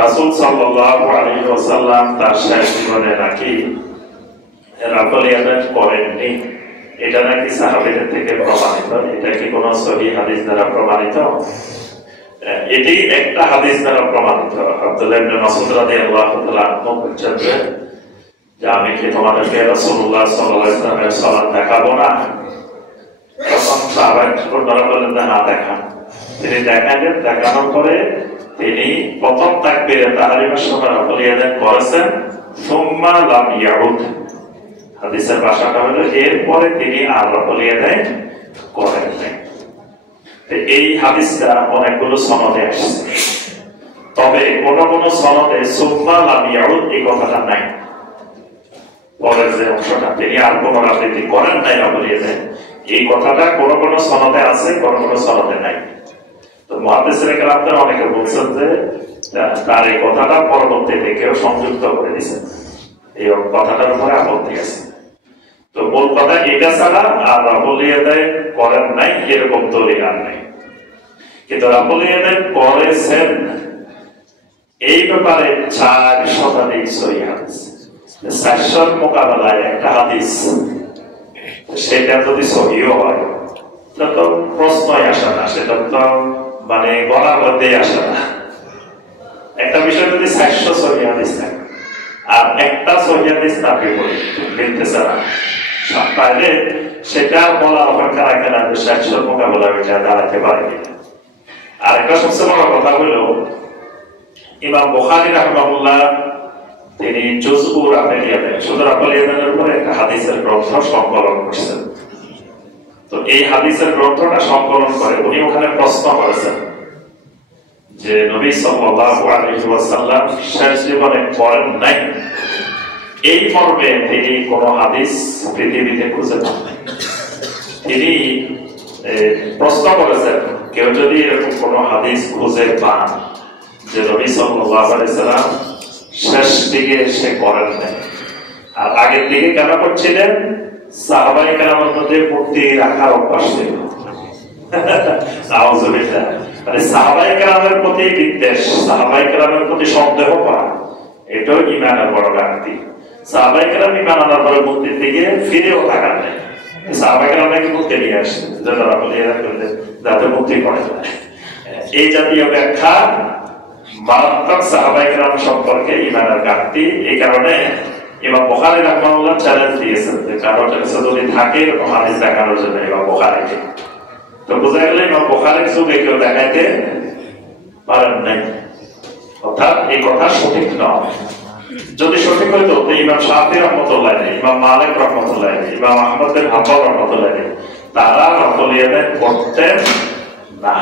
রাসূল সাল্লাল্লাহু আলাইহি ওয়াসাল্লাম তার শেষ জীবনে নাকি রাফল ইয়াদান করেননি, এটা নাকি সাহাবীদের থেকে প্রমাণিত। এটা কি কোনো সহিহ হাদিস দ্বারা প্রমাণিত? এটি একটা হাদিস দ্বারা প্রমাণিত। আব্দুল্লাহ ইবনে মাসউদ রাদিয়াল্লাহু তাআলা আনহু বলেছেন যে আমি কি তোমাদেরকে রাসূলুল্লাহ সাল্লাল্লাহু আলাইহি ওয়াসাল্লামের সালাত দেখাবো না? তখন সাহাবারা বললেন না, দেখান। তিনি দেখালেন। দেখানোর পরে তিনি প্রথম তাকবীরে তাহরিমের সময় রাফল ইয়াদান করেছেন, সুম্মা লাম ইয়াউদ। হাদিসের ভাষাটা হলো এরপরে তিনি আর রাফল ইয়াদান করেন নাই। এই হাদিসটা অনেকগুলো সনদে আসছে, তবে কোন কোন সনদে সুম্মা লাম ইয়াউদ এই কথাটা নাই। পরের যে অংশটা তিনি আর পুনরাবৃত্তি করেন নাই রাফল ইয়াদান, এই কথাটা কোন কোন সনদে আছে, কোন কোন সনদে নাই। তো মুহাদ্দিসিনে কেরামদের অনেকে বলছেন যে তার এই কথাটা পরবর্তীতে কেউ সংযুক্ত করে দিয়েছেন, এই কথাটার উপরে আপত্তি আছে। তো মূল কথা এটা ছাড়া আর রাফল ইয়াদান করেন নাই এরকম দলিল আর নাই। কিন্তু রাফল ইয়াদান করেছেন এই ব্যাপারে 4 শতাধিক সহিহ হাদিস। 400 মোকাবেলায় একটা হাদিস, সেটা যদি সহিহ হয় তো প্রশ্নই আসে না, সেটা তো মানে গলার মধ্যে আসে না। একটা বিষয় যদি 400 সহিহ হাদিস থাকে আর একটা সহিহ হাদিস না মিলতেছে না, তাহলে সেটা বলা অপেক্ষা রাখে না যে 400 মোকাবেলা ওইটা দাঁড়াতে পারে। আর একটা সবচেয়ে বড় কথা হলো ইমাম বুখারী রাহিমাহুল্লাহ তিনি জুজউ রাফল ইয়াদান, শুধু রাফল ইয়াদানের উপরে একটা হাদিসের গ্রন্থ সংকলন করেছেন। তো এই হাদিসের গ্রন্থটা সংকলন করে উনি ওখানে প্রশ্ন করেছেন যে নবী সাল্লাল্লাহু আলাইহি ওয়াসাল্লাম শেষ জীবনে করেন নাই, এই মর্মে তিনি কোন হাদিস পৃথিবীতে খুঁজে পান নাই। তিনি প্রশ্ন করেছেন কেউ যদি এরকম কোন হাদিস খুঁজে পান যে নবী সাল্লাল্লাহু আলাইহি ওয়াসাল্লাম শেষ দিকে সে করেন নাই, আর আগের দিকে কেন করছিলেন? সাহাবায়ে কেরামের মধ্যে মূর্তি রাখার অভ্যাস ছিল। নাউযুবিল্লাহ। মানে সাহাবায়ে কেরামের প্রতি বিদ্বেষ, সাহাবায়ে কেরামের প্রতি সন্দেহ করা, এটাও ঈমানের বড় ঘাটতি। সাহাবায়ে কেরাম ঈমান আনার পরে মূর্তির দিকে ফিরেও তাকান নাই। সাহাবায়ে কেরাম নাকি মূর্তি নিয়ে আসেন যেটা রাফল ইয়াদান করলে যাতে মূর্তি পড়ে যায়। এই জাতীয় ব্যাখ্যা মারাত্মক সাহাবায়ে কেরাম সম্পর্কে ঈমানের ঘাটতি। এই কারণে ইমাম বুখারী রাহিমাহুল্লাহ চ্যালেঞ্জ দিয়েছেন যে কারোর কাছে যদি থাকে এরকম হাদিস দেখানোর জন্য ইমাম বুখারীকে। তো বোঝা গেল ইমাম বুখারীর যুগে কেউ দেখাইতে পারেন নাই, অর্থাৎ এই কথা সঠিক নয়। যদি সঠিক হইতো তো ইমাম শাফিঈ রাহমাতুল্লাহ আলাইহি, ইমাম মালিক রাহমাতুল্লাহ আলাইহি, ইমাম আহমদ বিন হাম্বল রাহমাতুল্লাহ আলাইহি তারা রাফল ইয়াদান করতেন না।